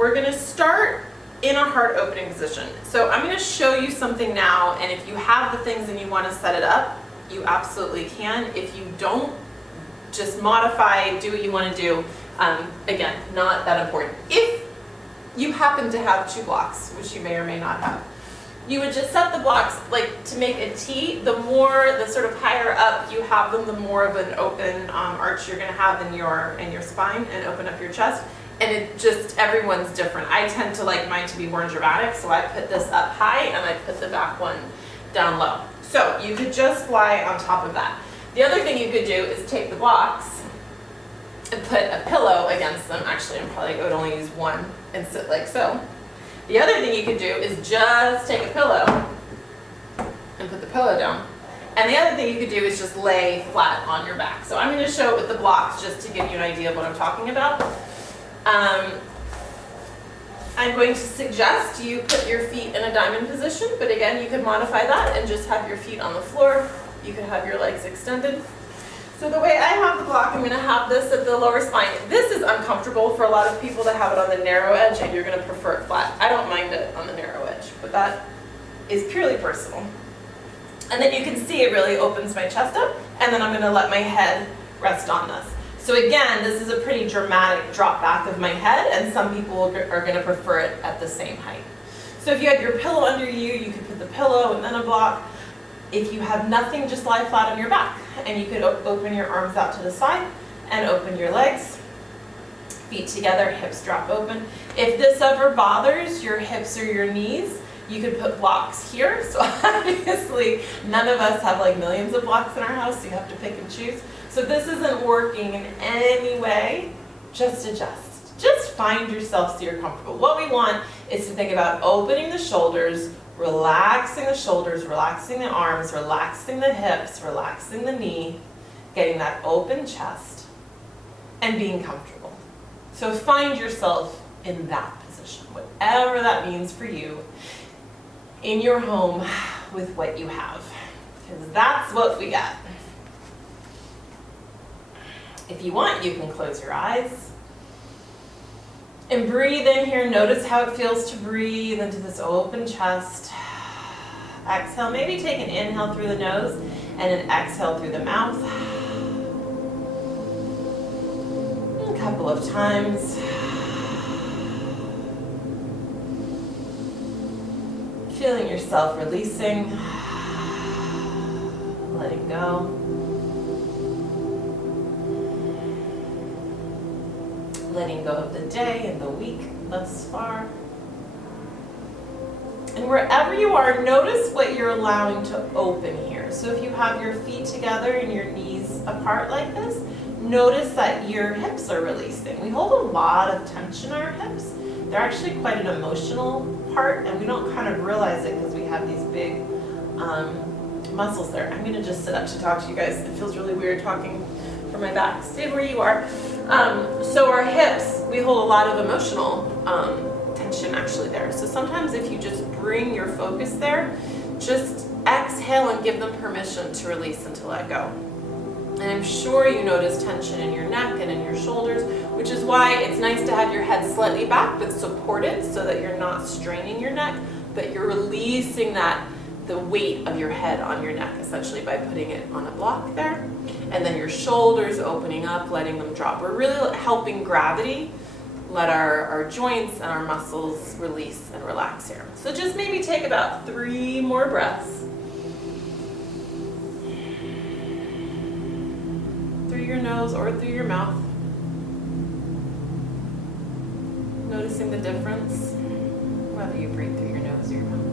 we're gonna start in a heart opening position. So I'm gonna show you something now, and if you have the things and you wanna set it up, you absolutely can. If you don't, just modify, do what you wanna do. Again, not that important. If you happen to have 2 blocks, which you may or may not have, you would just set the blocks, like to make a T, the sort of higher up you have them, the more of an open arch you're gonna have in your spine and open up your chest. And it just, everyone's different. I tend to like mine to be more dramatic, so I put this up high and I put the back one down low. So you could just lie on top of that. The other thing you could do is take the blocks and put a pillow against them. Actually, I would only use one and sit like so. The other thing you could do is just take a pillow and put the pillow down. And the other thing you could do is just lay flat on your back. So I'm going to show it with the blocks just to give you an idea of what I'm talking about. I'm going to suggest you put your feet in a diamond position, but again, you could modify that and just have your feet on the floor. You could have your legs extended. So the way I have the block, I'm going to have this at the lower spine. This is uncomfortable for a lot of people to have it on the narrow edge, and you're going to prefer it flat. I don't mind it on the narrow edge, but that is purely personal. And then you can see it really opens my chest up, and then I'm going to let my head rest on this. So again, this is a pretty dramatic drop back of my head, and some people are going to prefer it at the same height. So if you have your pillow under you, you could put the pillow and then a block. If you have nothing, just lie flat on your back, and you could open your arms out to the side and open your legs. Feet together, hips drop open. If this ever bothers your hips or your knees, you could put blocks here. So obviously, none of us have like millions of blocks in our house, so you have to pick and choose. So if this isn't working in any way, just adjust. Just find yourself so you're comfortable. What we want is to think about opening the shoulders, relaxing the shoulders, relaxing the arms, relaxing the hips, relaxing the knee, getting that open chest, and being comfortable. So find yourself in that position, whatever that means for you, in your home with what you have, because that's what we got. If you want, you can close your eyes and breathe in here. Notice how it feels to breathe into this open chest. Exhale, maybe take an inhale through the nose and an exhale through the mouth. A couple of times. Feeling yourself releasing, letting go. Letting go of the day and the week thus far. And wherever you are, notice what you're allowing to open here. So if you have your feet together and your knees apart like this, notice that your hips are releasing. We hold a lot of tension in our hips. They're actually quite an emotional part, and we don't kind of realize it because we have these big muscles there. I'm going to just sit up to talk to you guys. It feels really weird talking from my back. Stay where you are. So our hips, we hold a lot of emotional tension actually there. So sometimes if you just bring your focus there, just exhale and give them permission to release and to let go. And I'm sure you notice tension in your neck and in your shoulders, which is why it's nice to have your head slightly back but supported so that you're not straining your neck, but you're releasing the weight of your head on your neck, essentially by putting it on a block there. And then your shoulders opening up, letting them drop. We're really helping gravity let our joints and our muscles release and relax here. So just maybe take about 3 more breaths. Through your nose or through your mouth. Noticing the difference, whether you breathe through your nose or your mouth.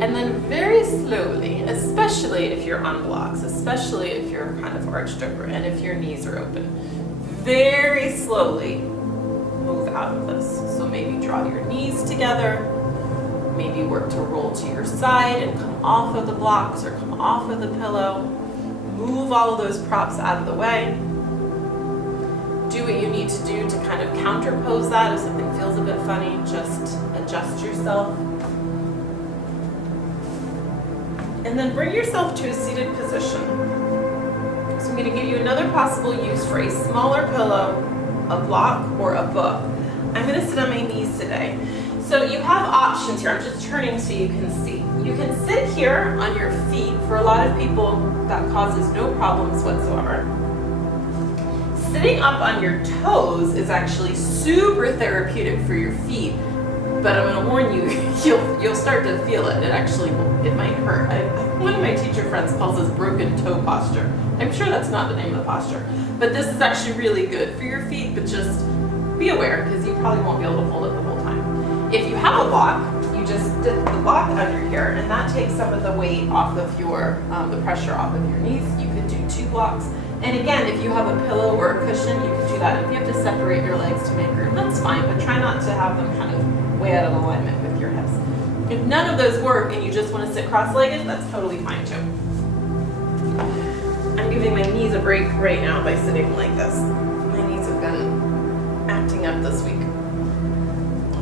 And then very slowly, especially if you're on blocks, especially if you're kind of arched over and if your knees are open, very slowly move out of this. So maybe draw your knees together, maybe work to roll to your side and come off of the blocks or come off of the pillow. Move all of those props out of the way. Do what you need to do to kind of counterpose that. If something feels a bit funny, just adjust yourself. And then bring yourself to a seated position. So I'm going to give you another possible use for a smaller pillow, a block, or a book. I'm going to sit on my knees today. So you have options here. I'm just turning so you can see. You can sit here on your feet. For a lot of people, that causes no problems whatsoever. Sitting up on your toes is actually super therapeutic for your feet, but I'm going to warn you, you'll start to feel it. It might hurt. One of my teacher friends calls this broken toe posture. I'm sure that's not the name of the posture, but this is actually really good for your feet, but just be aware because you probably won't be able to hold it the whole time. If you have a block, you just dip the block under here, and that takes some of the weight off of the pressure off of your knees. You could do 2 blocks. And again, if you have a pillow or a cushion, you can do that. If you have to separate your legs to make room, that's fine, but try not to have them kind of way out of alignment with your hips. If none of those work and you just want to sit cross-legged, that's totally fine too. I'm giving my knees a break right now by sitting like this. My knees have been acting up this week.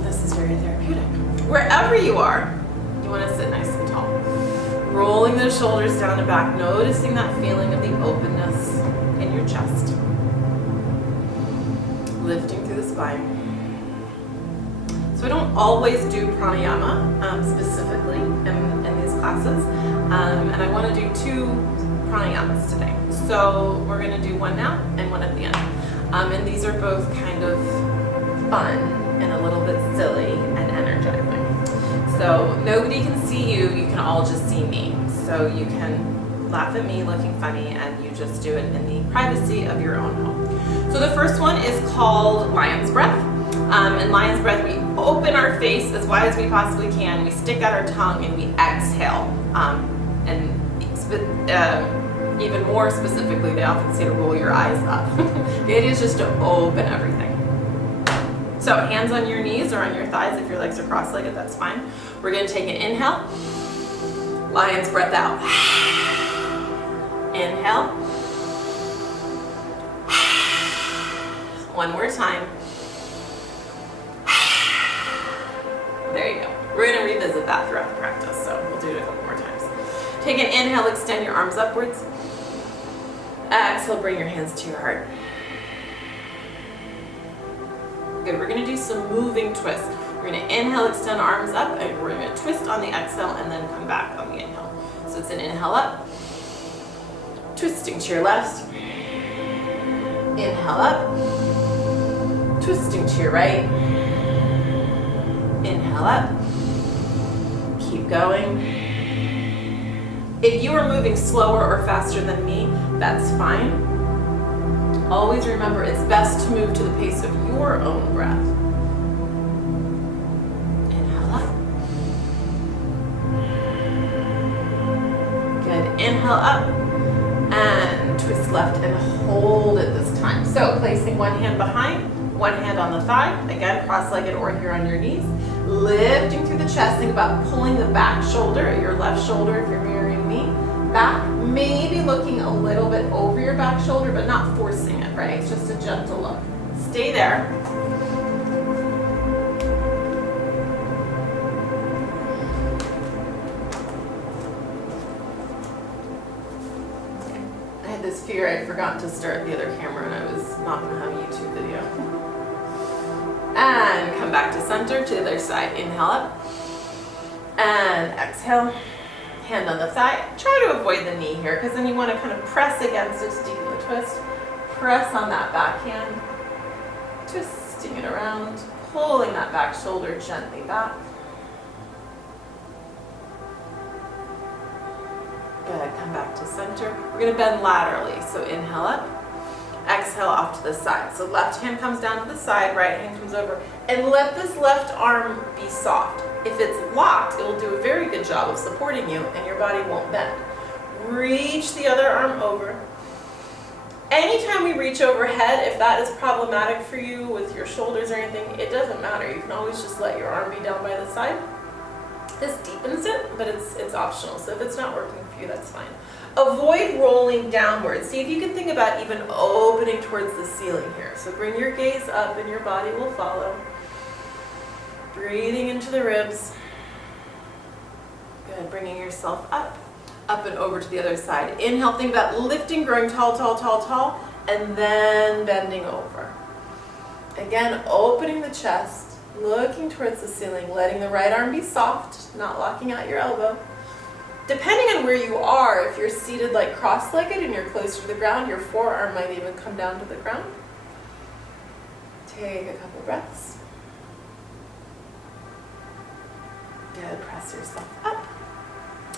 This is very therapeutic. Wherever you are, you want to sit nice and tall. Rolling those shoulders down and back, noticing that feeling of the openness in your chest. Lifting through the spine. So I don't always do pranayama specifically in these classes, and I want to do 2 pranayamas today. So we're going to do one now and one at the end. And these are both kind of fun and a little bit silly and energizing. So nobody can see you, you can all just see me. So you can laugh at me looking funny and you just do it in the privacy of your own home. So the first one is called Lion's Breath. In Lion's Breath, we open our face as wide as we possibly can, we stick out our tongue and we exhale. Even more specifically, they often say to roll your eyes up. The idea is just to open everything. So hands on your knees or on your thighs if your legs are cross-legged, that's fine. We're going to take an inhale, Lion's Breath out. Inhale. One more time. There you go. We're going to revisit that throughout the practice, so we'll do it a couple more times. Take an inhale, extend your arms upwards. Exhale, bring your hands to your heart. Good, we're going to do some moving twists. We're going to inhale, extend arms up, and we're going to twist on the exhale and then come back on the inhale. So it's an inhale up, twisting to your left, inhale up, twisting to your right, inhale up, keep going. If you are moving slower or faster than me, that's fine. Always remember it's best to move to the pace of your own breath. Inhale up. Good. Inhale up and twist left and hold it this time. So placing one hand behind, one hand on the thigh. Again, cross-legged or here on your knees. Lifting through the chest. Think about pulling the back shoulder, your left shoulder if you're mirroring me, back. Maybe looking a little bit over your back shoulder, but not forcing it, right? It's just a gentle look. Stay there. I had this fear I forgot to start the other camera and I was not going to have a YouTube video. And come back to center, to the other side. Inhale up. And exhale. Hand on the thigh. Try to avoid the knee here because then you want to kind of press against it to deepen the twist. Press on that back hand. Twisting it around. Pulling that back shoulder gently back. Good. Come back to center. We're going to bend laterally. So inhale up. Exhale off to the side. So left hand comes down to the side, right hand comes over. And let this left arm be soft. If it's locked, it will do a very good job of supporting you and your body won't bend. Reach the other arm over. Anytime we reach overhead, if that is problematic for you with your shoulders or anything, it doesn't matter. You can always just let your arm be down by the side. This deepens it, but it's optional. So if it's not working for you, that's fine. Avoid rolling downwards. See if you can think about even opening towards the ceiling here. So bring your gaze up and your body will follow. Breathing into the ribs. Good, bringing yourself up. up and over to the other side. Inhale, think about lifting, growing tall, tall, tall, tall, and then bending over. Again, opening the chest, looking towards the ceiling, letting the right arm be soft, not locking out your elbow. Depending on where you are, if you're seated like cross-legged and you're closer to the ground, your forearm might even come down to the ground. Take a couple breaths. Good, press yourself up.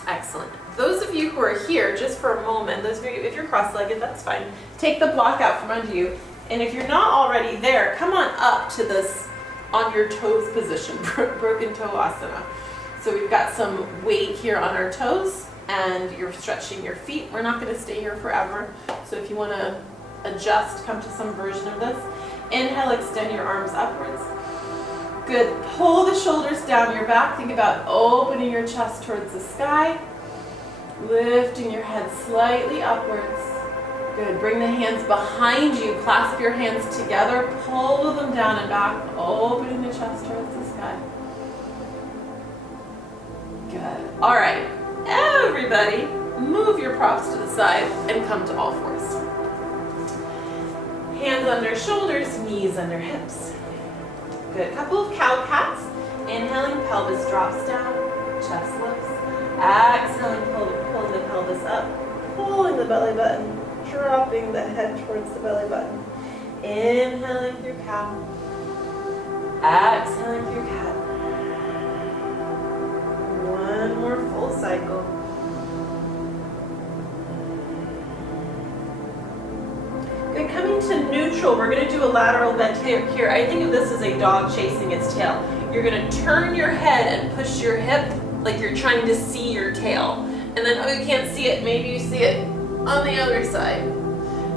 Excellent. Those of you who are here, just for a moment, those of you, if you're cross-legged, that's fine. Take the block out from under you. And if you're not already there, come on up to this on your toes position, broken toe asana. So we've got some weight here on our toes and you're stretching your feet. We're not going to stay here forever. So if you want to adjust, come to some version of this. Inhale, extend your arms upwards. Good. Pull the shoulders down your back. Think about opening your chest towards the sky. Lifting your head slightly upwards. Good. Bring the hands behind you. Clasp your hands together. Pull them down and back. Opening the chest towards the sky. Good. All right. Everybody, move your props to the side and come to all fours. Hands under shoulders, knees under hips. Good. Couple of cow cats. Inhaling, pelvis drops down, chest lifts. Exhaling, pulling the pelvis up, pulling the belly button, dropping the head towards the belly button. Inhaling through cow. Exhaling through cat. One more full cycle. Good, coming to neutral, we're going to do a lateral bend here. I think of this as a dog chasing its tail. You're going to turn your head and push your hip like you're trying to see your tail. And then, oh, you can't see it, maybe you see it on the other side.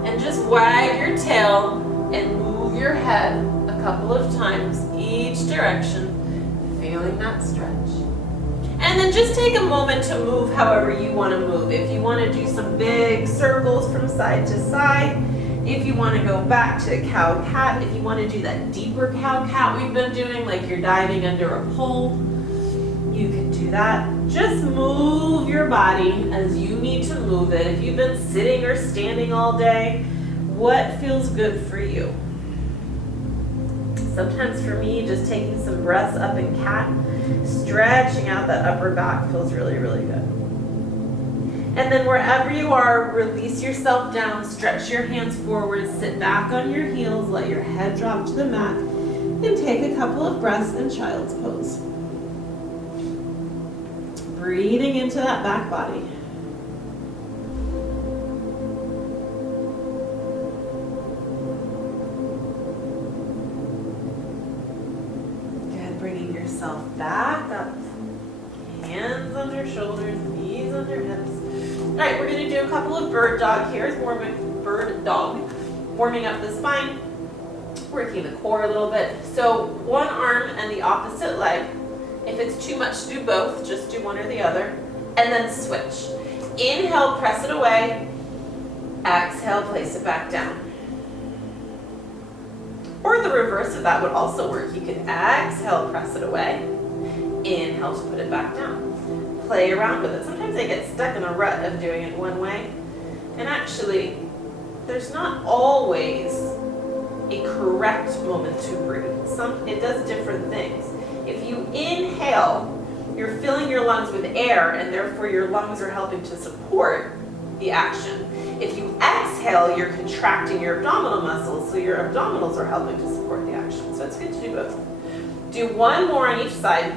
And just wag your tail and move your head a couple of times each direction, feeling that stretch. And then just take a moment to move however you want to move. If you want to do some big circles from side to side, if you want to go back to cow cat, if you want to do that deeper cow cat we've been doing, like you're diving under a pole, you can do that. Just move your body as you need to move it. If you've been sitting or standing all day, what feels good for you? Sometimes for me, just taking some breaths up in cat, stretching out that upper back feels really, really good. And then wherever you are, release yourself down, stretch your hands forward, sit back on your heels, let your head drop to the mat, and take a couple of breaths in child's pose. Breathing into that back body. Good, bringing yourself back up. Hands under shoulders, knees under hips. All right, we're going to do a couple of bird dog here. Bird dog. Warming up the spine, working the core a little bit. So one arm and the opposite leg. If it's too much to do both, just do one or the other. And then switch. Inhale, press it away. Exhale, place it back down. Or the reverse of that would also work. You could exhale, press it away. Inhale to put it back down. Play around with it. Sometimes I get stuck in a rut of doing it one way. And actually, there's not always a correct moment to breathe. It does different things. If you inhale, you're filling your lungs with air, and therefore your lungs are helping to support the action. If you exhale, you're contracting your abdominal muscles, so your abdominals are helping to support the action. So it's good to do both. Do one more on each side.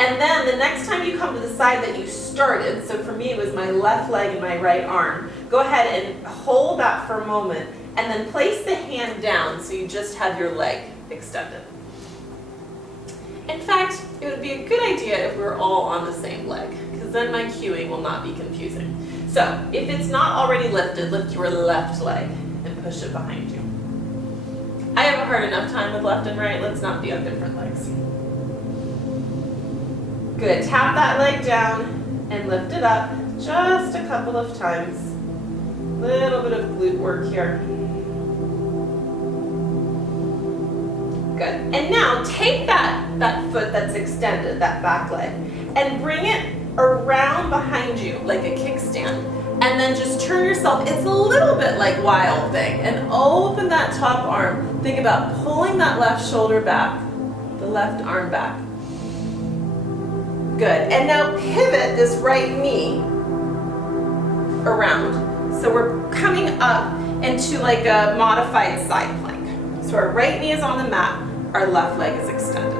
And then the next time you come to the side that you started, so for me it was my left leg and my right arm, go ahead and hold that for a moment, and then place the hand down so you just have your leg extended. In fact, it would be a good idea if we were all on the same leg, because then my cueing will not be confusing. So if it's not already lifted, lift your left leg and push it behind you. I have a hard enough time with left and right. Let's not be on different legs. Good. Tap that leg down and lift it up just a couple of times. Little bit of glute work here. Good. And now take that foot that's extended, that back leg, and bring it around behind you like a kickstand. And then just turn yourself, it's a little bit like Wild Thing, and open that top arm. Think about pulling that left shoulder back, the left arm back. Good, and now pivot this right knee around. So we're coming up into like a modified side plank. So our right knee is on the mat, our left leg is extended.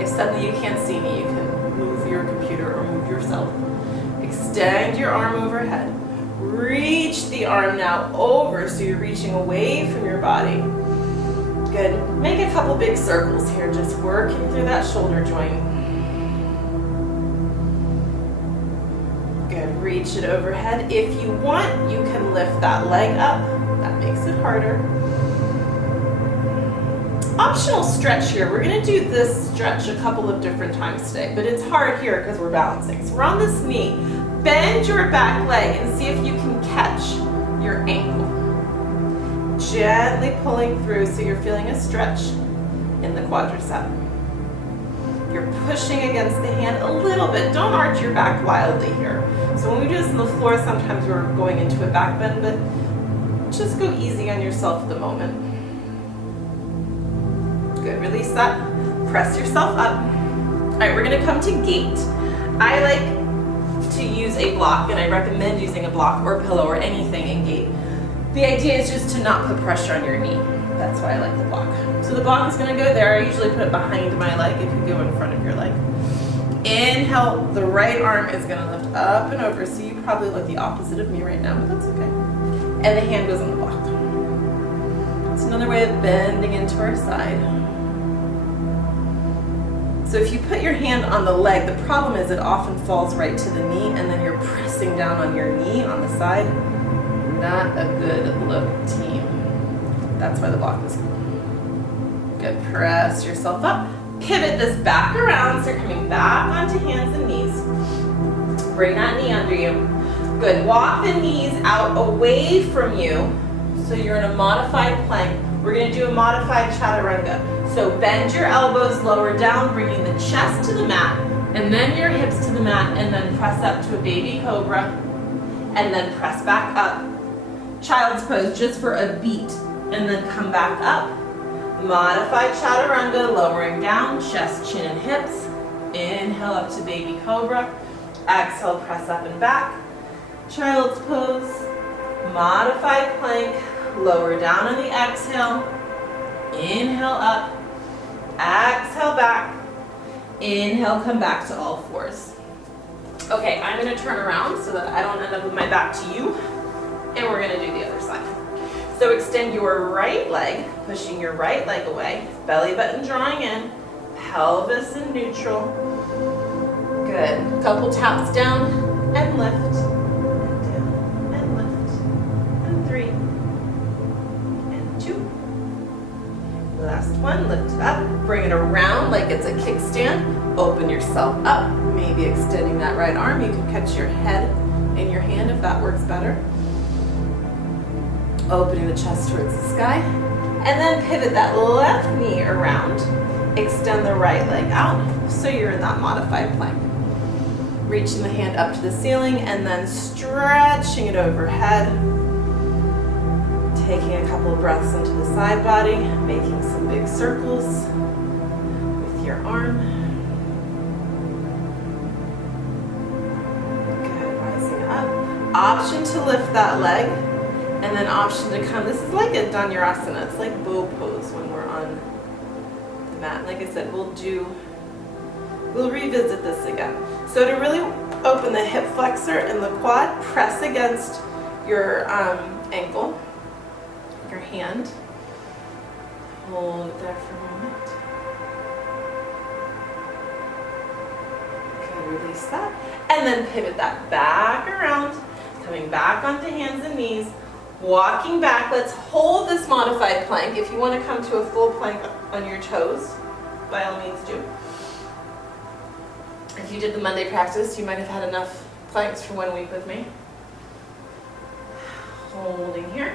If suddenly you can't see me, you can move your computer or move yourself. Extend your arm overhead. Reach the arm now over so you're reaching away from your body. Good. Make a couple big circles here, just working through that shoulder joint. Good. Reach it overhead. If you want, you can lift that leg up. That makes it harder. Optional stretch here. We're going to do this stretch a couple of different times today, but it's hard here because we're balancing. So we're on this knee. Bend your back leg and see if you can catch your ankle. Gently pulling through so you're feeling a stretch in the quadricep. You're pushing against the hand a little bit. Don't arch your back wildly here. So when we do this on the floor, sometimes we're going into a back bend, but just go easy on yourself at the moment. Good, release that, press yourself up. All right, we're gonna come to gate. I like to use a block, and I recommend using a block or pillow or anything in gate. The idea is just to not put pressure on your knee. That's why I like the block. So the block is gonna go there. I usually put it behind my leg. It could go in front of your leg. Inhale, the right arm is gonna lift up and over. So you probably look the opposite of me right now, but that's okay. And the hand goes on the block. It's another way of bending into our side. So if you put your hand on the leg, the problem is it often falls right to the knee and then you're pressing down on your knee on the side. Not a good look, team. That's why the block is cool. Good, press yourself up. Pivot this back around, so you're coming back onto hands and knees. Bring that knee under you. Good, walk the knees out away from you, so you're in a modified plank. We're gonna do a modified chaturanga. So bend your elbows lower down, bringing the chest to the mat, and then your hips to the mat, and then press up to a baby cobra, and then press back up. Child's pose just for a beat, and then come back up. Modified chaturanga, lowering down, chest, chin, and hips. Inhale up to baby cobra. Exhale, press up and back. Child's pose. Modified plank, lower down on the exhale. Inhale up. Exhale back. Inhale, come back to all fours. Okay, I'm going to turn around so that I don't end up with my back to you. And we're going to do the other side. So extend your right leg, pushing your right leg away. Belly button drawing in. Pelvis in neutral. Good. Couple taps down and lift. And down and lift. And 3. And 2. Last one, lift it up. Bring it around like it's a kickstand. Open yourself up. Maybe extending that right arm. You can catch your head in your hand if that works better. Opening the chest towards the sky. And then pivot that left knee around. Extend the right leg out so you're in that modified plank. Reaching the hand up to the ceiling and then stretching it overhead. Taking a couple of breaths into the side body, making some big circles with your arm. Good, rising up. Option to lift that leg. And then option to come, this is like a Dhanurasana, it's like bow pose when we're on the mat. Like I said, we'll revisit this again. So to really open the hip flexor and the quad, press against your ankle, your hand. Hold it there for a moment. Okay, release that. And then pivot that back around, coming back onto hands and knees. Walking back, let's hold this modified plank. If you want to come to a full plank on your toes, by all means do. If you did the Monday practice, you might have had enough planks for 1 week with me. Holding here.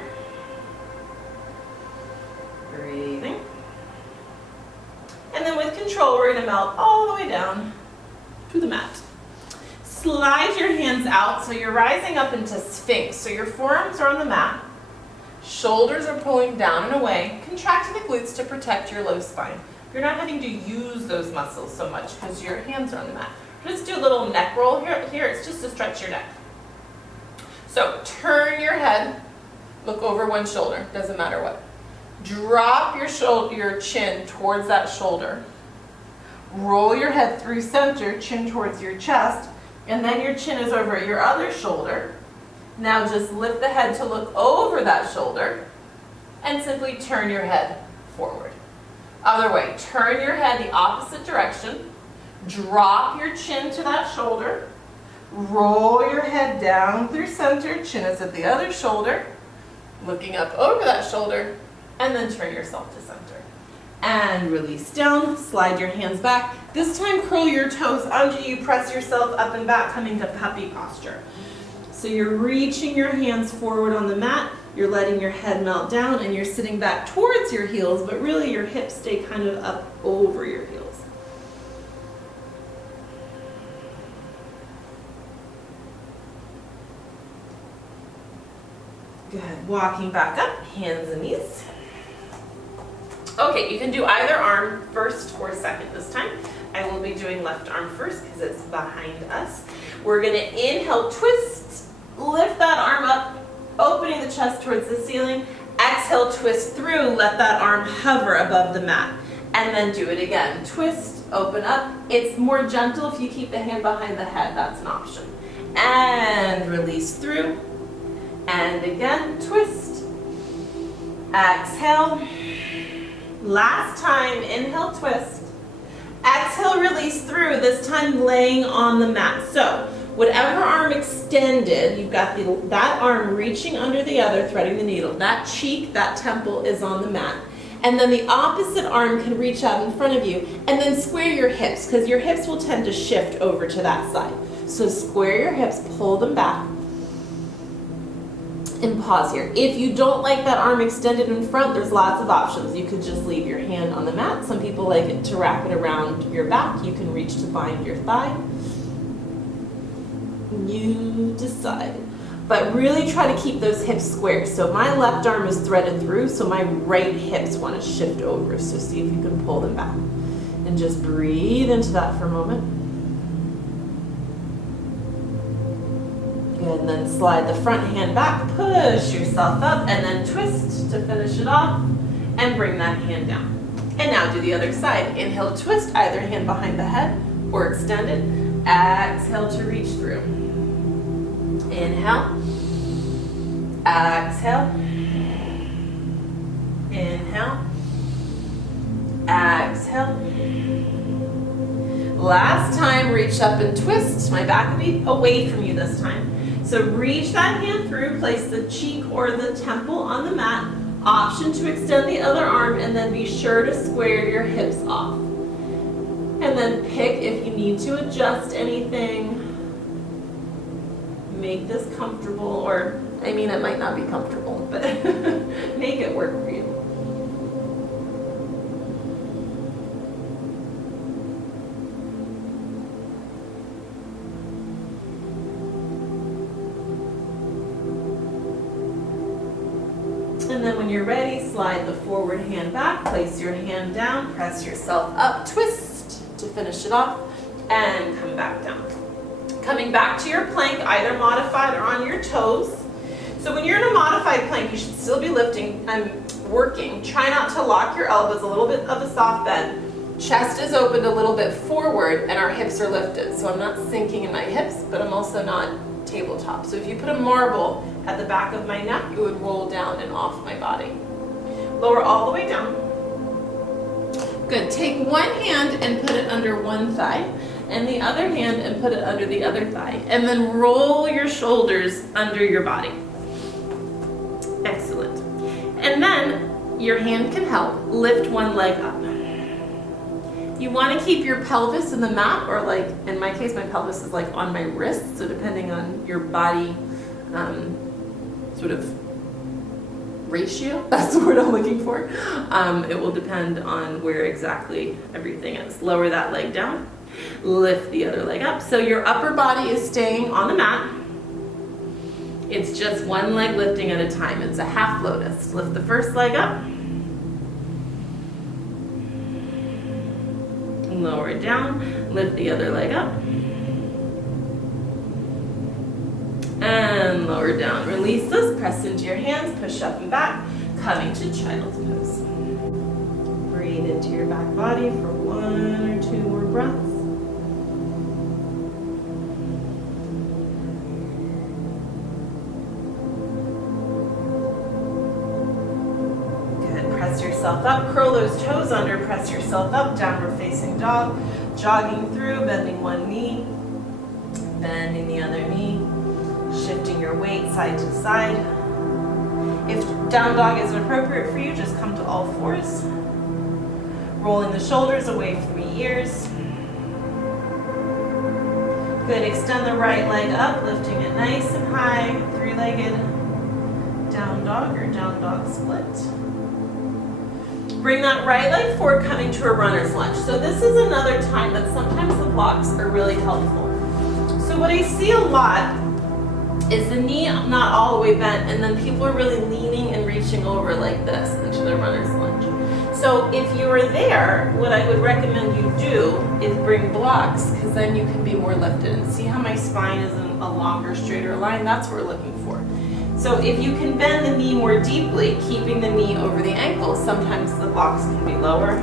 Breathing. And then with control, we're going to melt all the way down to the mat. Slide your hands out so you're rising up into Sphinx. So your forearms are on the mat, shoulders are pulling down and away, contracting the glutes to protect your low spine. You're not having to use those muscles so much because your hands are on the mat. Just do a little neck roll here. It's just to stretch your neck. So turn your head, look over one shoulder, doesn't matter what. Drop your chin towards that shoulder. Roll your head through center, chin towards your chest, and then your chin is over your other shoulder. Now just lift the head to look over that shoulder and simply turn your head forward. Other way, turn your head the opposite direction. Drop your chin to that shoulder. Roll your head down through center, chin is at the other shoulder, looking up over that shoulder, and then turn yourself to center. And release down, slide your hands back. This time curl your toes under you, press yourself up and back, coming to puppy posture. So you're reaching your hands forward on the mat, you're letting your head melt down, and you're sitting back towards your heels, but really your hips stay kind of up over your heels. Good, walking back up, hands and knees. Okay, you can do either arm first or second this time. I will be doing left arm first because it's behind us. We're gonna inhale, twist, lift that arm up, opening the chest towards the ceiling. Exhale, twist through, let that arm hover above the mat. And then do it again. Twist, open up. It's more gentle if you keep the hand behind the head, that's an option. And release through. And again, twist. Exhale. Last time, inhale, twist. Exhale, release through, this time laying on the mat. So, whatever arm extended, you've got that arm reaching under the other, threading the needle. That cheek, that temple is on the mat. And then the opposite arm can reach out in front of you, and then square your hips, because your hips will tend to shift over to that side. So square your hips, pull them back, and pause here. If you don't like that arm extended in front, there's lots of options. You could just leave your hand on the mat. Some people like it to wrap it around your back. You can reach to bind your thigh. You decide. But really try to keep those hips square. So my left arm is threaded through, so my right hips want to shift over. So see if you can pull them back. And just breathe into that for a moment. Good, and then slide the front hand back, push yourself up, and then twist to finish it off, and bring that hand down. And now do the other side. Inhale, twist, either hand behind the head or extended. Exhale to reach through. Inhale. Exhale. Inhale. Exhale. Last time, reach up and twist. My back will be away from you this time. So reach that hand through, place the cheek or the temple on the mat. Option to extend the other arm, and then be sure to square your hips off. And then pick if you need to adjust anything. Make this comfortable, or, I mean, it might not be comfortable, but make it work for you. And then when you're ready, slide the forward hand back, place your hand down, press yourself up, twist to finish it off, and come back down. Coming back to your plank, either modified or on your toes. So when you're in a modified plank, you should still be lifting and working. Try not to lock your elbows, a little bit of a soft bend. Chest is opened a little bit forward and our hips are lifted. So I'm not sinking in my hips, but I'm also not tabletop. So if you put a marble at the back of my neck, it would roll down and off my body. Lower all the way down. Good, take one hand and put it under one thigh, and the other hand and put it under the other thigh. And then roll your shoulders under your body. Excellent. And then your hand can help lift one leg up. You want to keep your pelvis in the mat, or like, in my case, my pelvis is like on my wrist, so depending on your body sort of ratio, that's the word I'm looking for, it will depend on where exactly everything is. Lower that leg down. Lift the other leg up. So your upper body is staying on the mat. It's just one leg lifting at a time. It's a half lotus. Lift the first leg up. Lower it down. Lift the other leg up. And lower down. Release this. Press into your hands. Push up and back. Coming to child's pose. Breathe into your back body for 1 or 2 more breaths. Press yourself up, curl those toes under, press yourself up, downward facing dog, jogging through, bending one knee, bending the other knee, shifting your weight side to side. If down dog isn't appropriate for you, just come to all fours, rolling the shoulders away from the ears. Good, extend the right leg up, lifting it nice and high, 3-legged down dog or down dog split. Bring that right leg forward, coming to a runner's lunge. So this is another time that sometimes the blocks are really helpful. So what I see a lot is the knee not all the way bent, and then people are really leaning and reaching over like this into the runner's lunge. So if you are there, what I would recommend you do is bring blocks, because then you can be more lifted. And see how my spine is in a longer, straighter line? That's what we're looking for. So if you can bend the knee more deeply, keeping the knee over the ankle, sometimes the blocks can be lower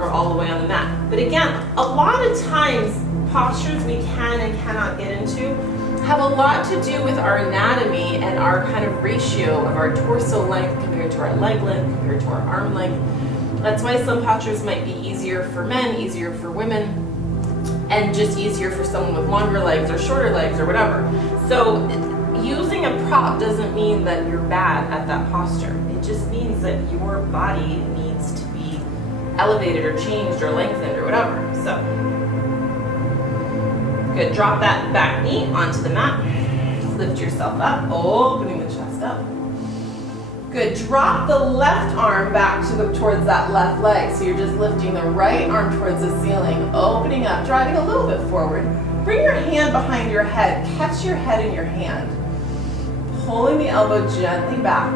or all the way on the mat. But again, a lot of times, postures we can and cannot get into have a lot to do with our anatomy and our kind of ratio of our torso length compared to our leg length, compared to our arm length. That's why some postures might be easier for men, easier for women, and just easier for someone with longer legs or shorter legs or whatever. So using a prop doesn't mean that you're bad at that posture. It just means that your body needs to be elevated or changed or lengthened or whatever. So, good. Drop that back knee onto the mat. Lift yourself up, opening the chest up. Good. Drop the left arm back towards that left leg. So you're just lifting the right arm towards the ceiling, opening up, driving a little bit forward. Bring your hand behind your head. Catch your head in your hand. Pulling the elbow gently back,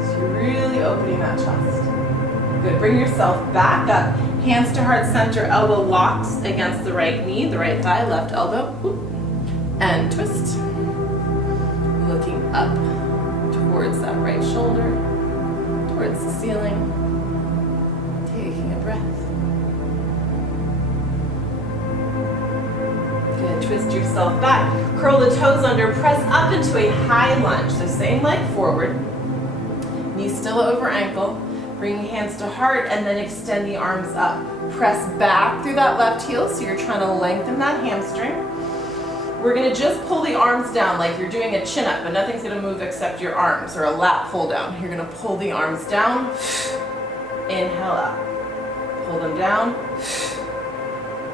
so you're really opening that chest. Good, bring yourself back up, hands to heart center, elbow locks against the right knee, the right thigh, left elbow, and twist. Looking up towards that right shoulder, towards the ceiling, taking a breath. Good, twist yourself back. Curl the toes under, press up into a high lunge. So same leg forward, knee still over ankle. Bring hands to heart and then extend the arms up. Press back through that left heel, so you're trying to lengthen that hamstring. We're gonna just pull the arms down like you're doing a chin up, but nothing's gonna move except your arms, or a lat pull down. You're gonna pull the arms down, inhale up. Pull them down,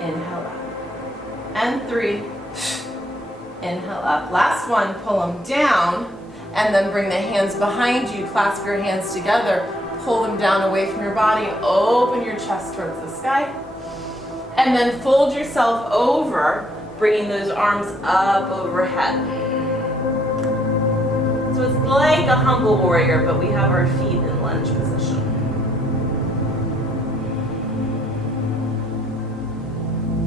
inhale up. And 3, inhale up. Last one, pull them down, and then bring the hands behind you, clasp your hands together, pull them down away from your body, open your chest towards the sky, and then fold yourself over, bringing those arms up overhead. So it's like a humble warrior, but we have our feet in lunge position.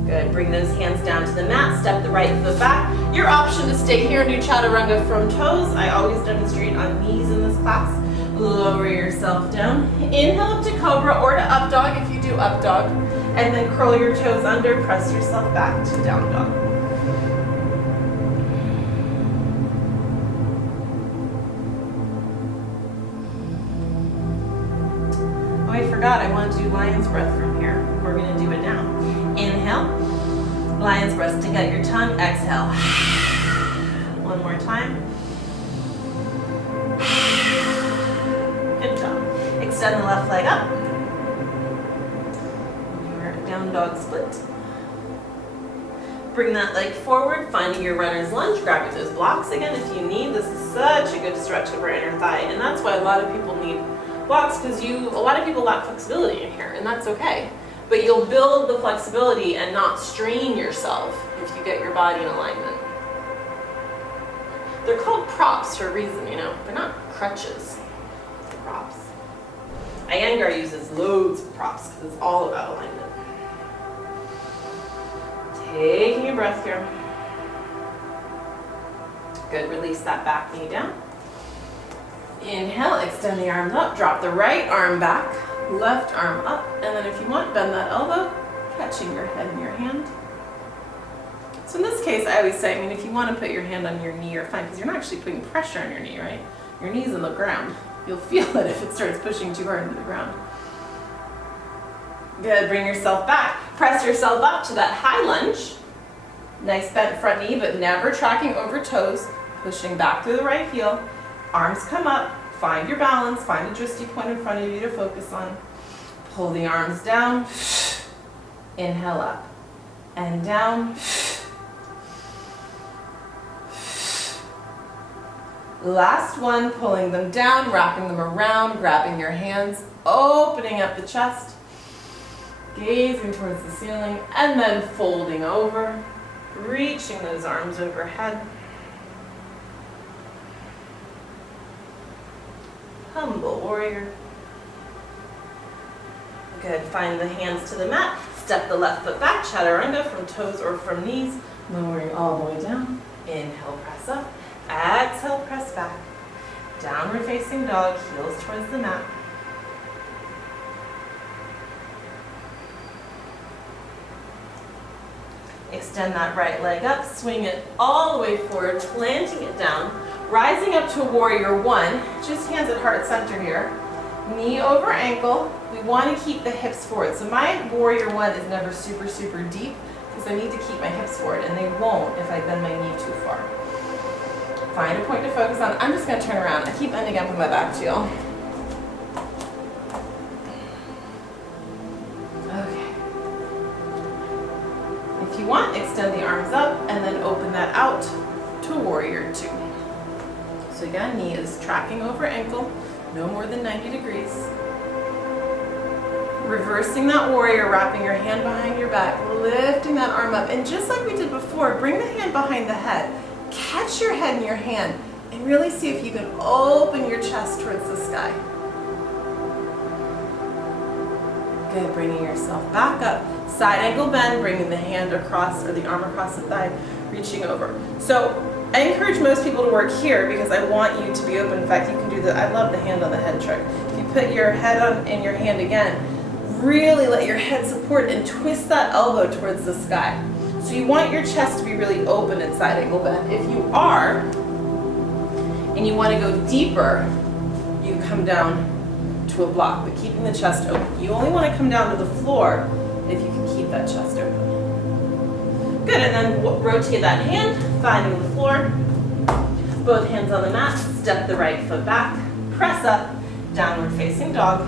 Good, bring those hands down to the mat, step the right foot back. Your option to stay here and do chaturanga from toes. I always demonstrate on knees in this class. Lower yourself down. Inhale up to cobra or to up dog if you do up dog. And then curl your toes under, press yourself back to down dog. Oh, I forgot, I want to do lion's breath from here. We're gonna do it now. Inhale, lion's breath, stick out your tongue, exhale. One more time. Good job. Extend the left leg up. Your down dog split. Bring that leg forward, finding your runner's lunge, grabbing those blocks again if you need. This is such a good stretch of our inner thigh, and that's why a lot of people need blocks, because a lot of people lack flexibility in here, and that's okay. but you'll build the flexibility and not strain yourself if you get your body in alignment. They're called props for a reason, you know. They're not crutches. They're props. Iyengar uses loads of props because it's all about alignment. Taking a breath here. Good, release that back knee down. Inhale, extend the arms up, drop the right arm back, left arm up, and then if you want, bend that elbow, catching your head in your hand. So in this case, I always say, I mean, if you want to put your hand on your knee, you're fine, because you're not actually putting pressure on your knee, right? Your knee's in the ground. You'll feel it if it starts pushing too hard into the ground. Good, bring yourself back. Press yourself up to that high lunge. Nice bent front knee, but never tracking over toes. Pushing back through the right heel. Arms come up. Find your balance. Find a dristy point in front of you to focus on. Pull the arms down. Inhale up. And down. Last one, pulling them down, wrapping them around, grabbing your hands, opening up the chest, gazing towards the ceiling, and then folding over, reaching those arms overhead. Humble warrior. Good, find the hands to the mat, step the left foot back, chaturanga from toes or from knees, lowering all the way down. Inhale, press up. Exhale, press back. Downward facing dog, heels towards the mat. Extend that right leg up, swing it all the way forward, planting it down, rising up to warrior one, just hands at heart center here. Knee over ankle. We want to keep the hips forward. So my warrior one is never super, super deep because I need to keep my hips forward, and they won't if I bend my knee too far. Find a point to focus on. I'm just going to turn around. I keep ending up with my back to y'all. Okay. If you want, extend the arms up and then open that out to warrior two. So again, knee is tracking over ankle, no more than 90 degrees. Reversing that warrior, wrapping your hand behind your back, lifting that arm up. And just like we did before, bring the hand behind the head. Catch your head in your hand and really see if you can open your chest towards the sky. Good, bringing yourself back up. Side ankle bend, bringing the hand across or the arm across the thigh, reaching over. So I encourage most people to work here because I want you to be open. In fact, you can do I love the hand on the head trick. If you put your head on in your hand again, really let your head support and twist that elbow towards the sky. So you want your chest to be really open at side angle bend. If you are, and you want to go deeper, you come down to a block, but keeping the chest open. You only want to come down to the floor if you can keep that chest open. Good, and then rotate that hand, finding the floor. Both hands on the mat, step the right foot back, press up, downward facing dog.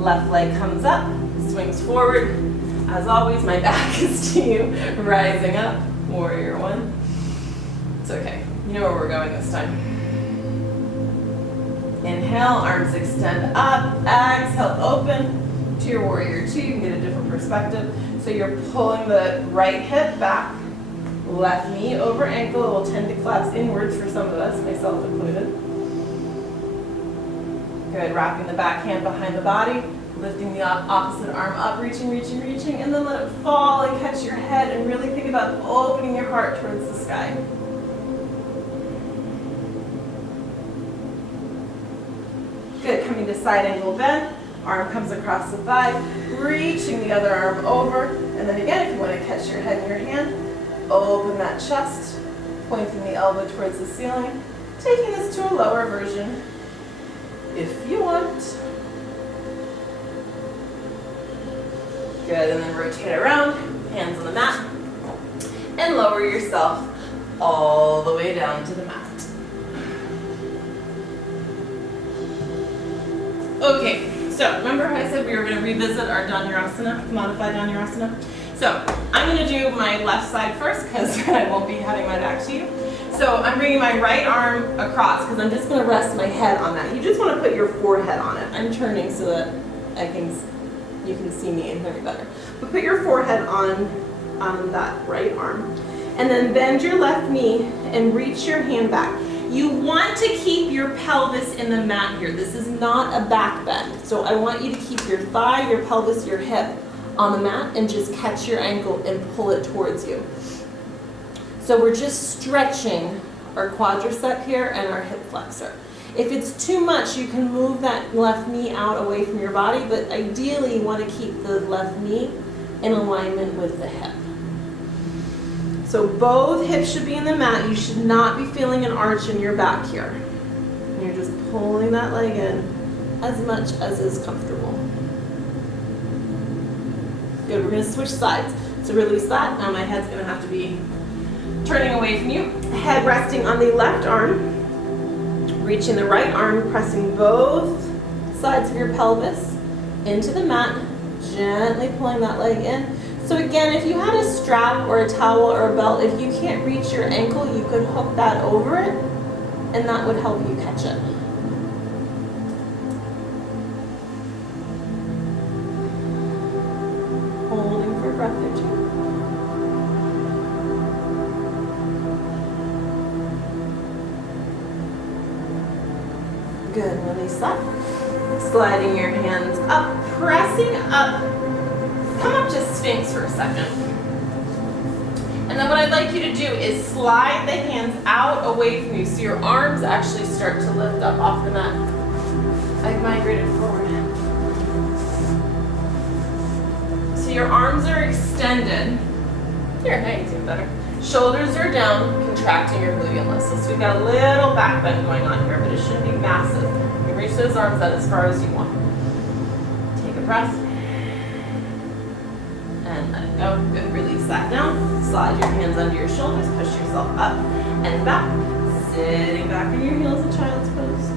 Left leg comes up, swings forward. As always, my back is to you, rising up, warrior one. It's okay, you know where we're going this time. Inhale, arms extend up, exhale, open to your warrior two. You can get a different perspective. So you're pulling the right hip back, left knee over ankle. It will tend to collapse inwards for some of us, myself included. Good, wrapping the back hand behind the body. Lifting the opposite arm up, reaching, reaching, reaching, and then let it fall and catch your head and really think about opening your heart towards the sky. Good, coming to side angle bend, arm comes across the thigh, reaching the other arm over, and then again, if you want to catch your head in your hand, open that chest, pointing the elbow towards the ceiling, taking this to a lower version, if you want. Good, and then rotate around, hands on the mat, and lower yourself all the way down to the mat. Okay, so remember how I said we were going to revisit our Dhanurasana, modified Dhanurasana? So I'm going to do my left side first because I won't be having my back to you. So I'm bringing my right arm across because I'm just going to rest my head on that. You just want to put your forehead on it. I'm turning so that I can You can see me and hear me better. But put your forehead on that right arm. And then bend your left knee and reach your hand back. You want to keep your pelvis in the mat here. This is not a back bend. So I want you to keep your thigh, your pelvis, your hip on the mat and just catch your ankle and pull it towards you. So we're just stretching our quadricep here and our hip flexor. If it's too much, you can move that left knee out away from your body, but ideally you want to keep the left knee in alignment with the hip. So both hips should be in the mat. You should not be feeling an arch in your back here. And you're just pulling that leg in as much as is comfortable. Good, we're going to switch sides. So release that. Now my head's going to have to be turning away from you. Head resting on the left arm. Reaching the right arm, pressing both sides of your pelvis into the mat. Gently pulling that leg in. So again, if you had a strap or a towel or a belt, if you can't reach your ankle, you could hook that over it, and that would help you catch it. Holding for a breath or two. Good, release that. Sliding your hands up, pressing up. Come up to Sphinx for a second. And then what I'd like you to do is slide the hands out away from you so your arms actually start to lift up off the mat. I've migrated forward. So your arms are extended. Here, now you can do better. Shoulders are down, contracting your gluteal muscles. So we've got a little back bend going on here, but it shouldn't be massive. You can reach those arms out as far as you want. Take a breath. And let it go. Good. Release that down. Slide your hands under your shoulders. Push yourself up and back. Sitting back on your heels in child's pose.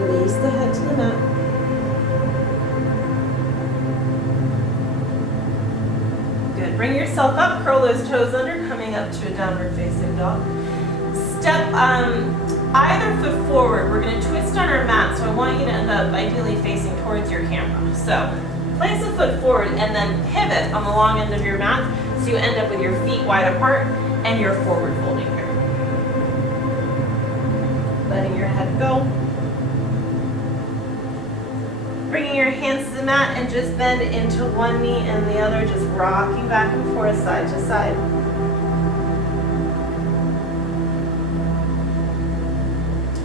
Release the head to the mat. Good. Bring yourself up. Curl those toes under, coming up to a downward facing dog. Step either foot forward. We're going to twist on our mat, so I want you to end up ideally facing towards your camera. So place a foot forward and then pivot on the long end of your mat so you end up with your feet wide apart and you're forward folding here. Letting your head go. Bringing your hands to the mat and just bend into one knee and the other, just rocking back and forth side to side.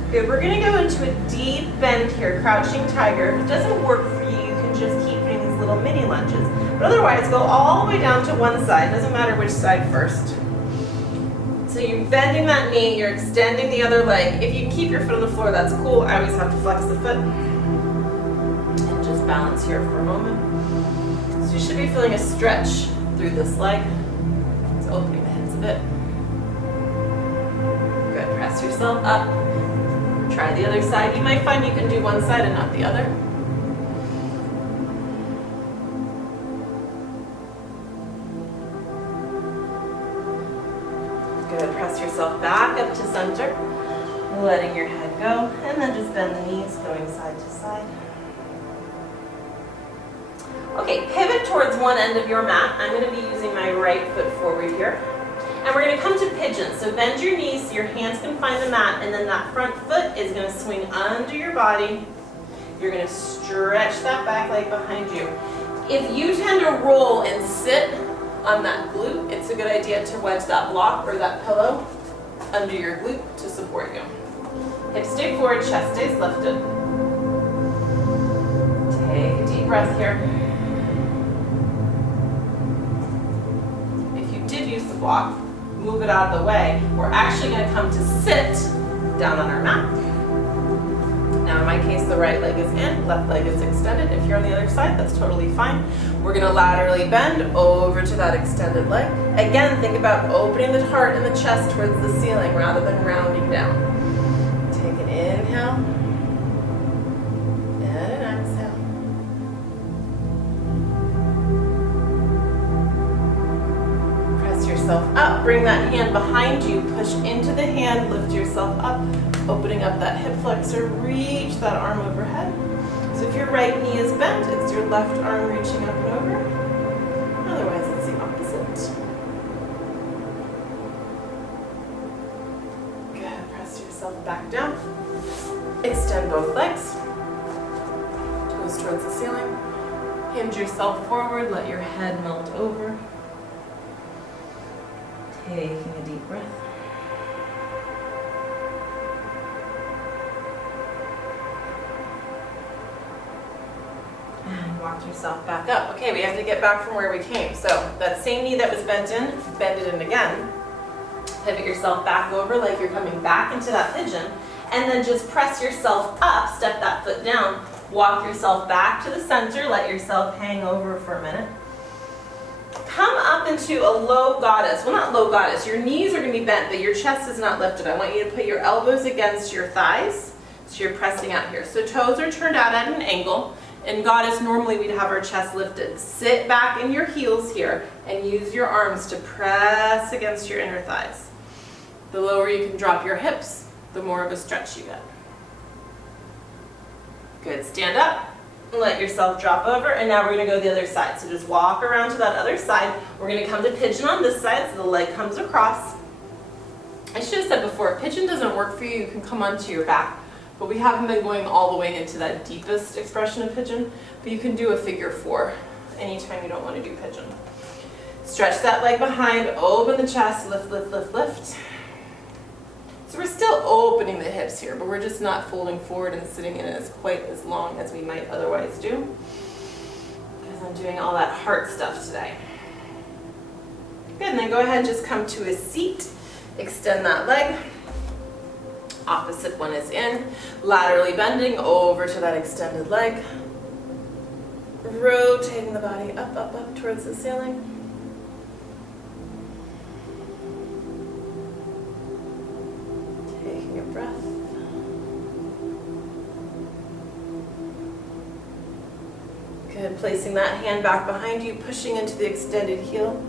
Good, we're gonna go into a deep bend here, crouching tiger. If it doesn't work for you, you can just keep doing these little mini lunges. But otherwise, go all the way down to one side. Doesn't matter which side first. So you're bending that knee, you're extending the other leg. If you keep your foot on the floor, that's cool. I always have to flex the foot. And just balance here for a moment. So you should be feeling a stretch through this leg. It's opening the hips a bit. Good, press yourself up. Try the other side. You might find you can do one side and not the other. Good. Press yourself back up to center, letting your head go, and then just bend the knees, going side to side. Okay, pivot towards one end of your mat. I'm going to be using my right foot forward here. And we're going to come to pigeon. So bend your knees so your hands can find the mat, and then that front foot is going to swing under your body. You're going to stretch that back leg behind you. If you tend to roll and sit on that glute, it's a good idea to wedge that block or that pillow under your glute to support you. Hips stay forward, chest stays lifted. Take a deep breath here. If you did use the block, move it out of the way. We're actually going to come to sit down on our mat. Now in my case, the right leg is in, left leg is extended. If you're on the other side, that's totally fine. We're going to laterally bend over to that extended leg. Again, think about opening the heart and the chest towards the ceiling rather than rounding down. Take an inhale and an exhale. Press yourself yourself up. Bring that hand behind you. Push into the hand. Lift yourself up. Opening up that hip flexor. Reach that arm overhead. So if your right knee is bent, it's your left arm reaching up and over. Otherwise, it's the opposite. Good. Press yourself back down. Extend both legs. Toes towards the ceiling. Hinge yourself forward. Let your head melt over. Taking a deep breath. And walk yourself back up. Okay, we have to get back from where we came. So that same knee that was bent in, bend it in again. Pivot yourself back over like you're coming back into that pigeon. And then just press yourself up, step that foot down. Walk yourself back to the center. Let yourself hang over for a minute. Come up into a low goddess. Well, not low goddess. Your knees are going to be bent, but your chest is not lifted. I want you to put your elbows against your thighs. So you're pressing out here. So toes are turned out at an angle. In goddess, normally we'd have our chest lifted. Sit back in your heels here and use your arms to press against your inner thighs. The lower you can drop your hips, the more of a stretch you get. Good. Stand up. Let yourself drop over, and now we're going to go the other side. So just walk around to that other side. We're going to come to pigeon on this side, so the leg comes across. I should have said before, if pigeon doesn't work for you, you can come onto your back. But we haven't been going all the way into that deepest expression of pigeon, but you can do a figure 4 anytime you don't want to do pigeon. Stretch that leg behind, open the chest, lift, lift, lift, lift. So we're still opening the hips here, but we're just not folding forward and sitting in it quite as long as we might otherwise do, because I'm doing all that heart stuff today. Good, and then go ahead and just come to a seat. Extend that leg. Opposite one is in. Laterally bending over to that extended leg. Rotating the body up, up, up towards the ceiling. Taking a breath. Good, placing that hand back behind you, pushing into the extended heel,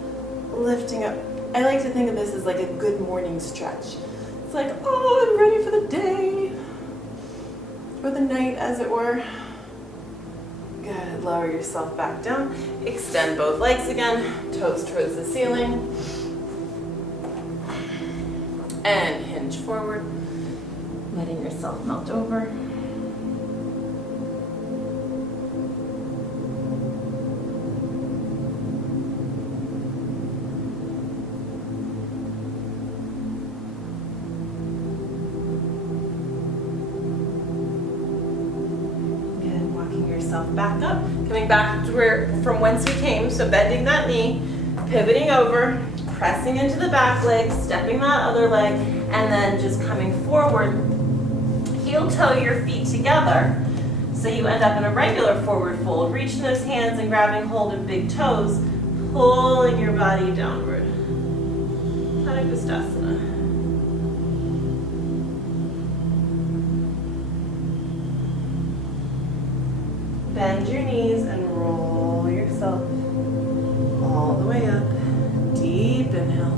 lifting up. I like to think of this as like a good morning stretch. It's like, oh, I'm ready for the day, or the night as it were. Good, lower yourself back down. Extend both legs again, toes towards the ceiling. And hinge forward, letting yourself melt over. Back up, coming back to from whence we came, so bending that knee, pivoting over, pressing into the back leg, stepping that other leg, and then just coming forward, heel toe your feet together, so you end up in a regular forward fold, reaching those hands and grabbing hold of big toes, pulling your body downward. Tadasana. Bend your knees and roll yourself all the way up. Deep inhale.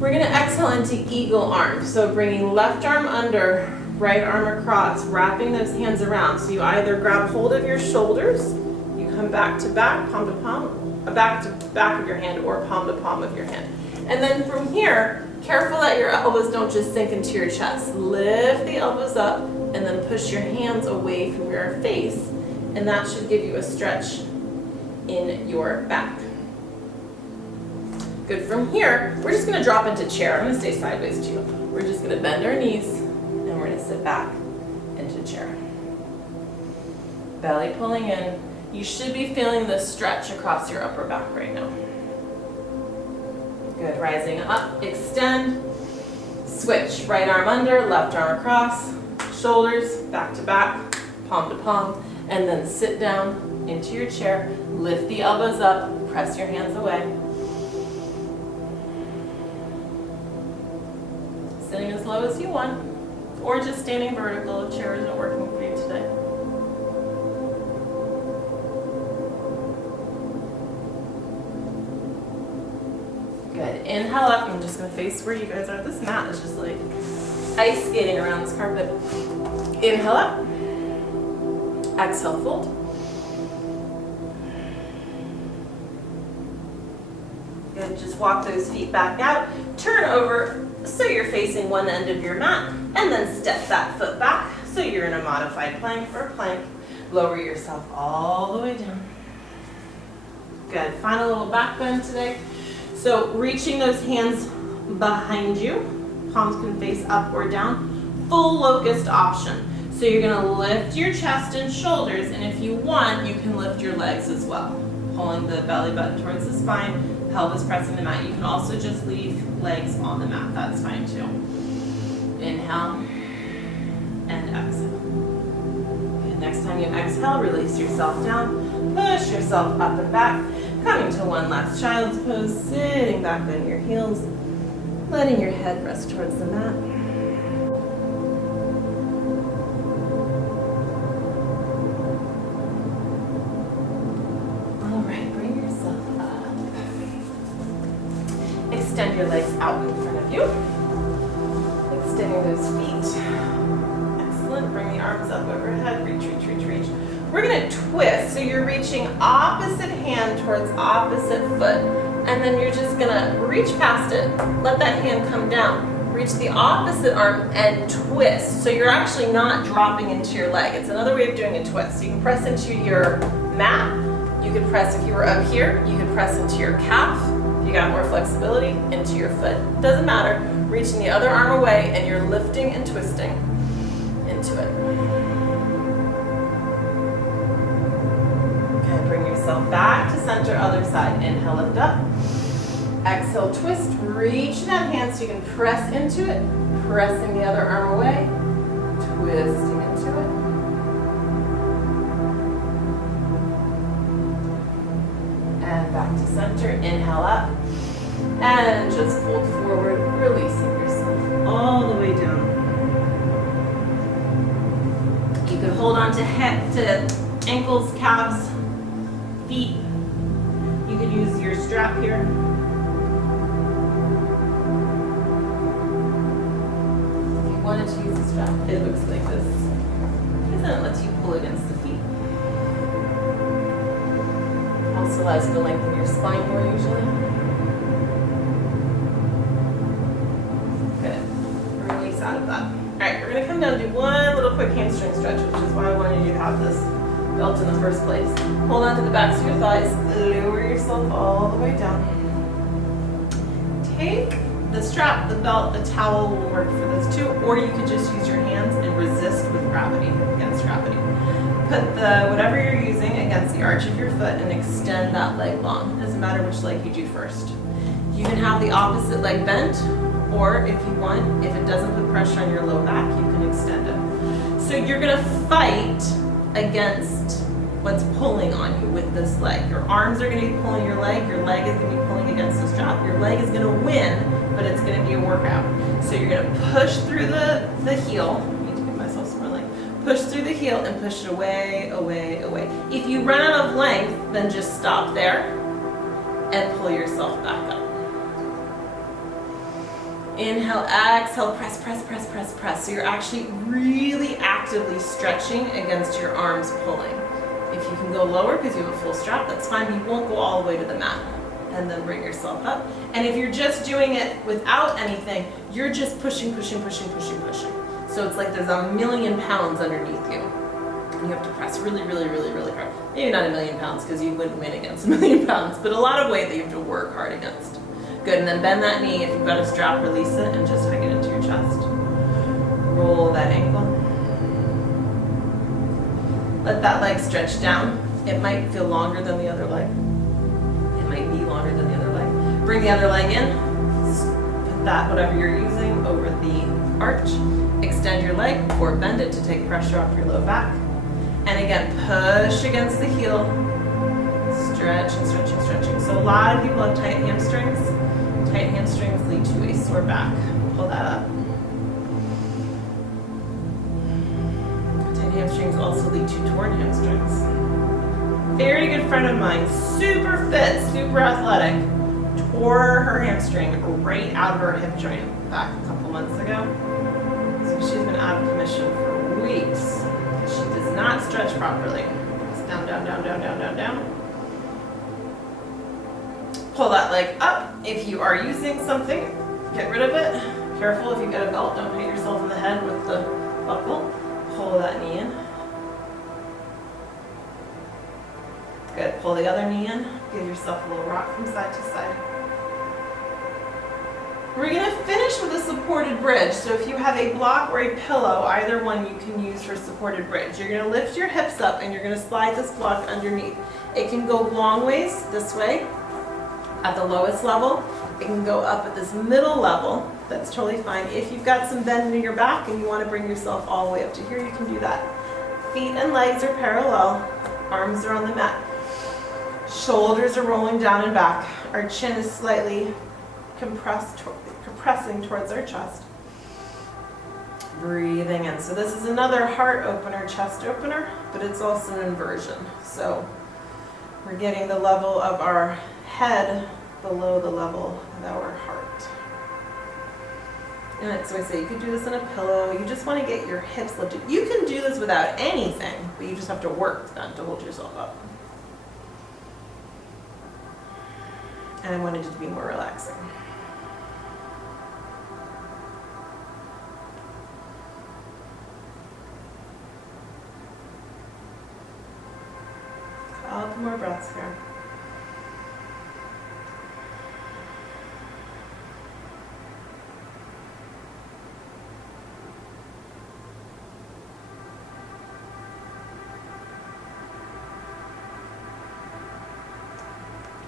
We're going to exhale into eagle arm. So bringing left arm under, right arm across, wrapping those hands around. So you either grab hold of your shoulders, you come back to back, palm to palm, back to back of your hand, or palm to palm of your hand. And then from here, careful that your elbows don't just sink into your chest. Lift the elbows up, and then push your hands away from your face, and that should give you a stretch in your back. Good. From here, we're just going to drop into chair. I'm going to stay sideways too. We're just going to bend our knees, and we're going to sit back into chair. Belly pulling in. You should be feeling the stretch across your upper back right now. Good. Rising up, extend, switch. Right arm under, left arm across. Shoulders back to back, palm to palm, and then sit down into your chair. Lift the elbows up, press your hands away. Sitting as low as you want, or just standing vertical if chair isn't working for you today. inhale up. I'm just gonna face where you guys are. This mat is just like ice skating around this carpet. Inhale up. Exhale, fold. Good, just walk those feet back out. Turn over so you're facing one end of your mat, and then step that foot back so you're in a modified plank or plank. Lower yourself all the way down. Good, find a little back bend today. So reaching those hands behind you, palms can face up or down, full locust option. So you're gonna lift your chest and shoulders, and if you want, you can lift your legs as well. Pulling the belly button towards the spine, pelvis pressing the mat. You can also just leave legs on the mat, that's fine too. Inhale and exhale. Okay, next time you exhale, release yourself down, push yourself up and back, coming to one last child's pose, sitting back on your heels, letting your head rest towards the mat. Extend your legs out in front of you. Extending those feet. Excellent. Bring the arms up overhead. Reach, reach, reach, reach. We're going to twist. So you're reaching opposite hand towards opposite foot. And then you're just going to reach past it. Let that hand come down. Reach the opposite arm and twist. So you're actually not dropping into your leg. It's another way of doing a twist. So you can press into your mat. You could press, if you were up here, you could press into your calf. You got more flexibility into your foot. Doesn't matter. Reaching the other arm away and you're lifting and twisting into it. Okay, bring yourself back to center, other side. Inhale, lift up. Exhale, twist. Reach that hand so you can press into it. Pressing the other arm away. Twisting into it. And back to center. Inhale up. And just fold forward, releasing yourself all the way down. You can hold on to ankles, calves, feet. You could use your strap here. If you wanted to use the strap, it looks like this. And then it lets you pull against the feet. Also allows you to lengthen your spine more usually. Good. Release out of that. Alright, we're going to come down and do one little quick hamstring stretch, which is why I wanted you to have this belt in the first place. Hold on to the backs of your thighs. Lower yourself all the way down. Take the strap, the belt, the towel will work for this too, or you could just use your hands and resist with gravity, against gravity. Put whatever you're using against the arch of your foot and extend that leg long. Doesn't matter which leg you do first. You can have the opposite leg bent, or if you want, if it doesn't put pressure on your low back, you can extend it. So you're gonna fight against what's pulling on you with this leg. Your arms are gonna be pulling your leg is gonna be pulling against the strap. Your leg is gonna win, but it's gonna be a workout. So you're gonna push through the heel. Push through the heel and push it away, away, away. If you run out of length, then just stop there and pull yourself back up. Inhale, exhale, press, press, press, press, press. So you're actually really actively stretching against your arms pulling. If you can go lower because you have a full strap, that's fine. You won't go all the way to the mat. And then bring yourself up. And if you're just doing it without anything, you're just pushing, pushing, pushing, pushing, pushing. So it's like there's a million pounds underneath you. And you have to press really, really, really, really hard. Maybe not a million pounds because you wouldn't win against a million pounds, but a lot of weight that you have to work hard against. Good, and then bend that knee. If you've got a strap, release it and just hug it into your chest. Roll that ankle. Let that leg stretch down. It might feel longer than the other leg. It might be longer than the other leg. Bring the other leg in. Put that, whatever you're using, over the arch. Extend your leg or bend it to take pressure off your low back. And again, push against the heel. Stretching, stretching, stretching. So a lot of people have tight hamstrings. Tight hamstrings lead to a sore back. Pull that up. Tight hamstrings also lead to torn hamstrings. Very good friend of mine, super fit, super athletic, tore her hamstring right out of her hip joint back a couple months ago. So she's been out of commission for weeks. She does not stretch properly. It's down, down, down, down, down, down, down. Pull that leg up. If you are using something, get rid of it. Careful if you get a belt, don't hit yourself in the head with the buckle. Pull that knee in. Good, pull the other knee in. Give yourself a little rock from side to side. We're gonna finish with a supported bridge. So if you have a block or a pillow, either one you can use for supported bridge. You're gonna lift your hips up and you're gonna slide this block underneath. It can go long ways this way at the lowest level. It can go up at this middle level. That's totally fine. If you've got some bend in your back and you want to bring yourself all the way up to here, you can do that. Feet and legs are parallel. Arms are on the mat. Shoulders are rolling down and back. Our chin is slightly compressing towards our chest. Breathing in. So this is another heart opener, chest opener, but it's also an inversion. So we're getting the level of our head below the level of our heart. And so I say you could do this in a pillow. You just want to get your hips lifted. You can do this without anything, but you just have to work then to hold yourself up. And I wanted it to be more relaxing. A couple more breaths here.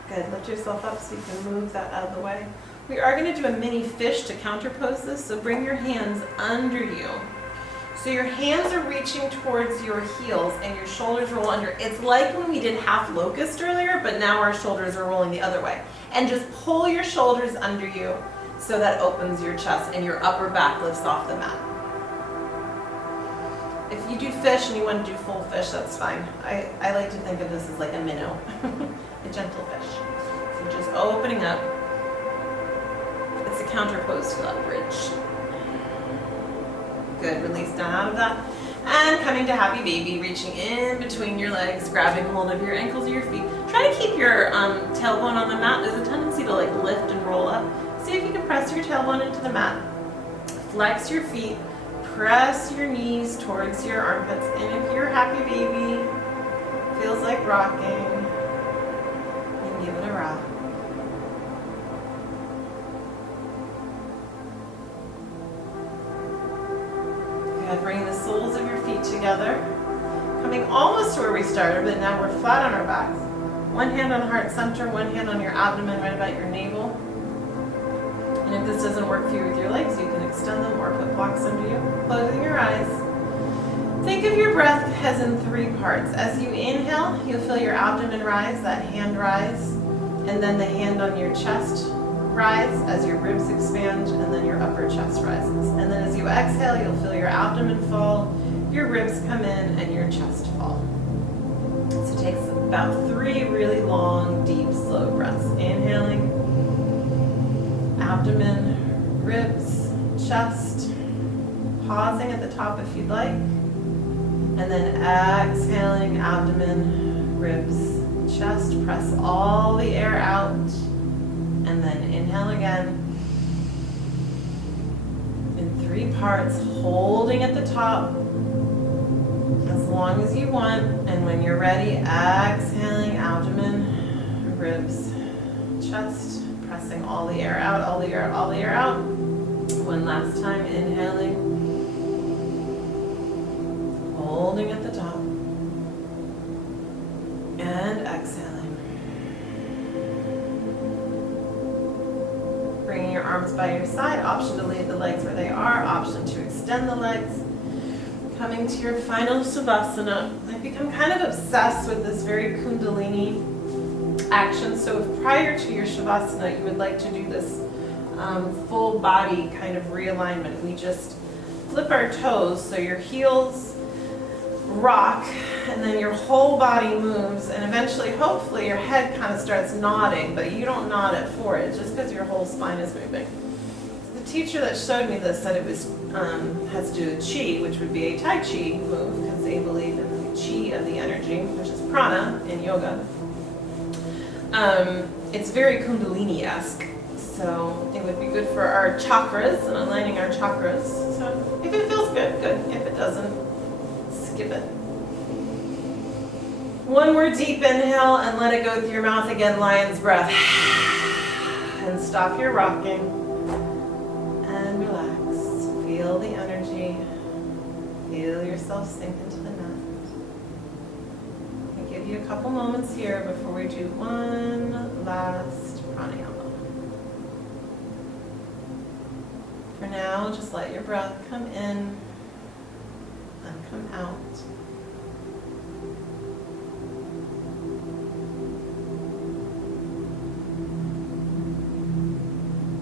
Good, lift yourself up so you can move that out of the way. We are going to do a mini fish to counterpose this, so bring your hands under you. So your hands are reaching towards your heels and your shoulders roll under. It's like when we did half locust earlier, but now our shoulders are rolling the other way. And just pull your shoulders under you so that opens your chest and your upper back lifts off the mat. If you do fish and you want to do full fish, that's fine. I like to think of this as like a minnow, a gentle fish. So just opening up. It's a counterpose to that bridge. Good, release down out of that. And coming to happy baby, reaching in between your legs, grabbing hold of your ankles or your feet. Try to keep your tailbone on the mat. There's a tendency to like lift and roll up. See if you can press your tailbone into the mat. Flex your feet. Press your knees towards your armpits, and if your happy baby feels like rocking, then give it a rock. Good, bring the soles of your feet together, coming almost to where we started, but now we're flat on our backs. One hand on heart center, one hand on your abdomen, right about your navel. And if this doesn't work for you with your legs, you can extend them or put blocks under you. Closing your eyes. Think of your breath as in 3 parts. As you inhale, you'll feel your abdomen rise, that hand rise, and then the hand on your chest rise as your ribs expand, and then your upper chest rises. And then as you exhale, you'll feel your abdomen fall, your ribs come in, and your chest fall. So it takes about 3 really long, deep, slow breaths. Inhaling. Abdomen, ribs, chest, pausing at the top if you'd like, and then exhaling, abdomen, ribs, chest, press all the air out, and then inhale again, in 3 parts, holding at the top, as long as you want, and when you're ready, exhaling, abdomen, ribs, chest, pressing all the air out, all the air, all the air out. One last time, inhaling, holding at the top, and exhaling. Bringing your arms by your side, option to leave the legs where they are, option to extend the legs. Coming to your final Shavasana. I've become kind of obsessed with this very Kundalini action. So if prior to your Shavasana you would like to do this full body kind of realignment, we just flip our toes so your heels rock, and then your whole body moves, and eventually, hopefully, your head kind of starts nodding, but you don't nod it for it, just because your whole spine is moving. The teacher that showed me this said it was has to do with chi, which would be a Tai Chi move, because they believe in the chi of the energy, which is prana in yoga. It's very Kundalini-esque, so it would be good for our chakras and aligning our chakras. So if it feels good, good. If it doesn't, skip it. One more deep inhale and let it go through your mouth again, lion's breath. And stop your rocking and relax. Feel the energy. Feel yourself sink into the mat. I'll give you a couple moments here before we do one last pranayama. For now, just let your breath come in and come out.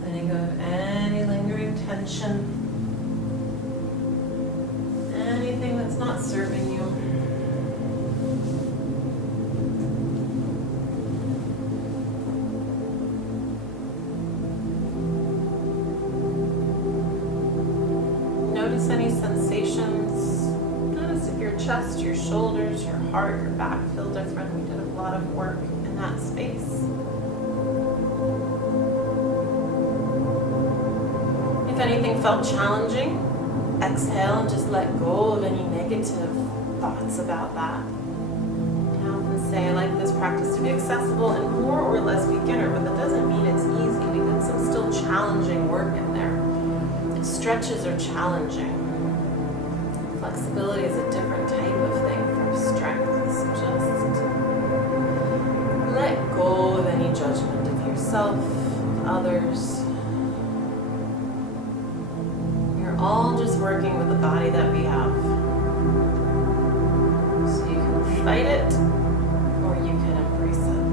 Letting go of any lingering tension, anything that's not serving you. Notice any sensations. Notice if your chest, your shoulders, your heart, your back feel different. We did a lot of work in that space. If anything felt challenging, exhale and just let go of any negative thoughts about that. I often say I like this practice to be accessible and more or less beginner, but that doesn't mean it's easy. We did some still challenging work in there. Stretches are challenging. Flexibility is a different type of thing from strength. So just let go of any judgment of yourself, of others. You're all just working with the body that we have. So you can fight it or you can embrace it.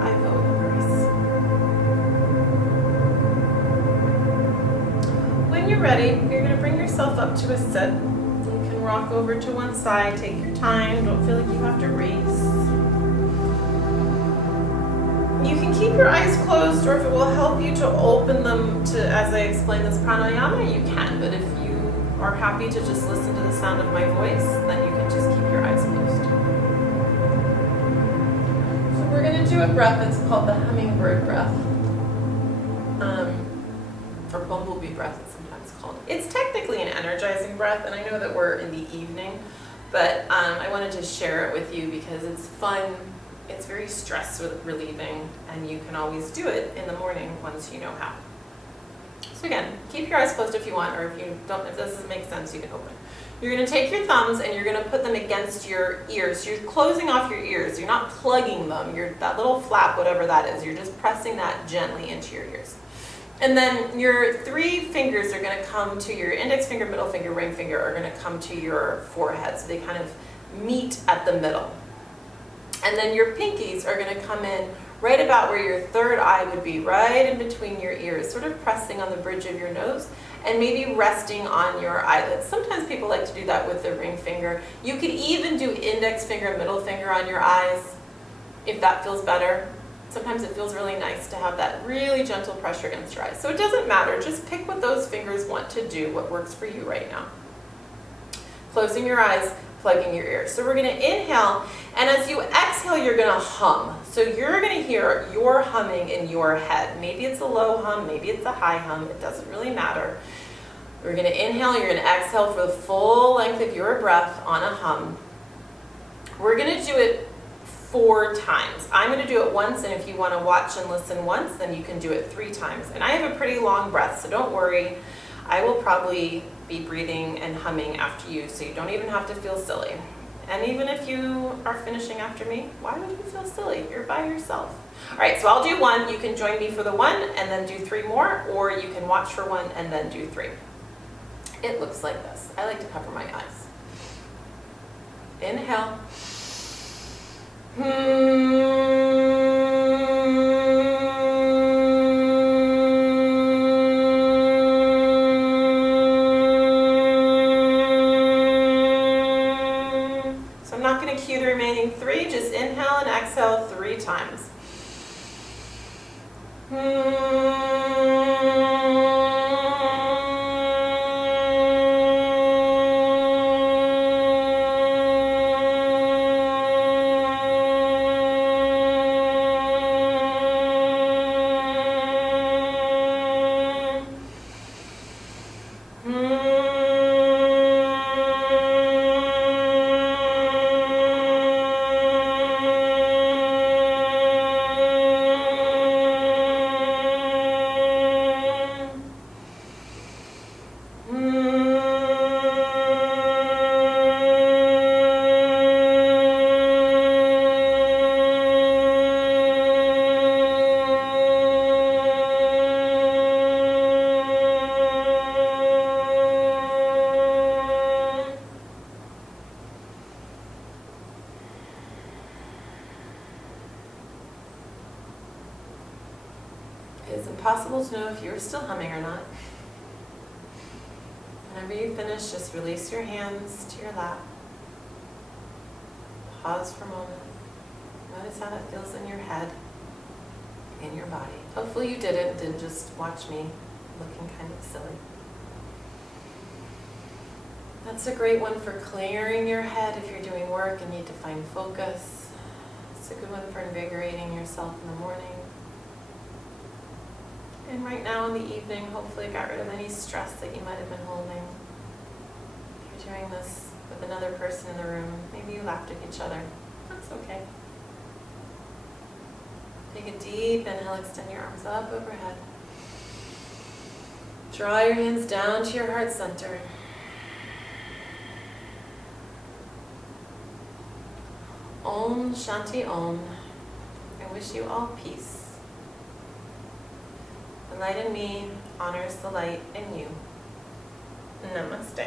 I vote embrace. When you're ready, you're going to bring yourself up to a sit. You can rock over to one side, take your time, don't feel like you have to race. You can keep your eyes closed, or if it will help you to open them to, as I explain this pranayama, you can. But if you are happy to just listen to the sound of my voice, then you can just keep your eyes closed. So we're going to do a breath that's called the hummingbird breath. Or bumblebee breath, it's sometimes called. It's technically an energizing breath, and I know that we're in the evening, but I wanted to share it with you because it's fun. It's very stress relieving, and you can always do it in the morning once you know how. So again, keep your eyes closed if you want, or if you don't, if this doesn't make sense, you can open. You're going to take your thumbs and you're going to put them against your ears. You're closing off your ears. You're not plugging them. That little flap, whatever that is, you're just pressing that gently into your ears. And then your three fingers are going to come to your index finger, middle finger, ring finger are going to come to your forehead. So they kind of meet at the middle. And then your pinkies are going to come in right about where your third eye would be, right in between your ears, sort of pressing on the bridge of your nose and maybe resting on your eyelids. Sometimes people like to do that with the ring finger. You could even do index finger, middle finger on your eyes if that feels better. Sometimes it feels really nice to have that really gentle pressure against your eyes. So it doesn't matter, just pick what those fingers want to do, what works for you right now. Closing your eyes, plugging your ears. So we're going to inhale, and as you exhale, you're going to hum. So you're going to hear your humming in your head. Maybe it's a low hum, maybe it's a high hum, it doesn't really matter. We're going to inhale, you're going to exhale for the full length of your breath on a hum. We're going to do it 4 times. I'm going to do it once, and if you want to watch and listen once, then you can do it 3 times. And I have a pretty long breath, so don't worry. I will probably be breathing and humming after you, so you don't even have to feel silly. And even if you are finishing after me, why would you feel silly? You're by yourself. All right, so I'll do 1. You can join me for the 1 and then do 3 more, or you can watch for 1 and then do 3. It looks like this. I like to cover my eyes. Inhale. exhale 3 times. It's impossible to know if you're still humming or not. Whenever you finish, just release your hands to your lap. Pause for a moment. Notice how that feels in your head, in your body. Hopefully you didn't just watch me looking kind of silly. That's a great one for clearing your head if you're doing work and need to find focus. It's a good one for invigorating yourself in the morning. And right now in the evening, hopefully got rid of any stress that you might have been holding. If you're doing this with another person in the room, maybe you laughed at each other. That's okay. Take a deep inhale, extend your arms up overhead. Draw your hands down to your heart center. Om Shanti Om. I wish you all peace. The light in me honors the light in you. Namaste.